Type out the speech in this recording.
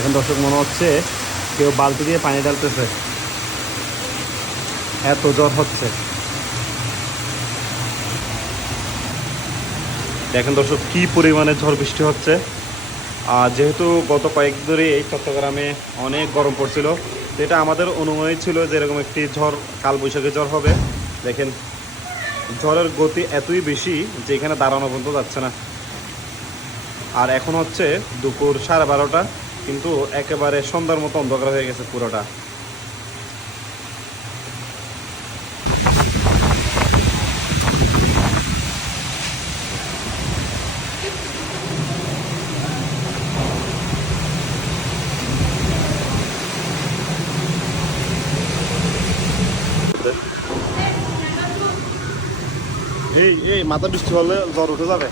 এখন দর্শক মনে হচ্ছে কেউ বালতি দিয়ে পানি ঢালতেছে, এত জ্বর হচ্ছে। দেখেন দর্শক কি পরিমাণে ঝড় বৃষ্টি হচ্ছে। আর যেহেতু গত কয়েকদিন ধরে এই চট্টগ্রামে অনেক গরম পড়ছিল, তো এটা আমাদের অনুমানই ছিল যে এরকম একটি ঝড়, কালবৈশাখী ঝড় হবে। দেখেন ঝড়ের গতি এতই বেশি যে এখানে দাঁড়ানো পর্যন্ত যাচ্ছে না। আর এখন হচ্ছে দুপুর 12:30, কিন্তু একেবারে সন্ধ্যার মতো অন্ধকার হয়ে গেছে পুরোটা। এই এই মাথা বৃষ্টি হলে জ্বর উঠে যাবে।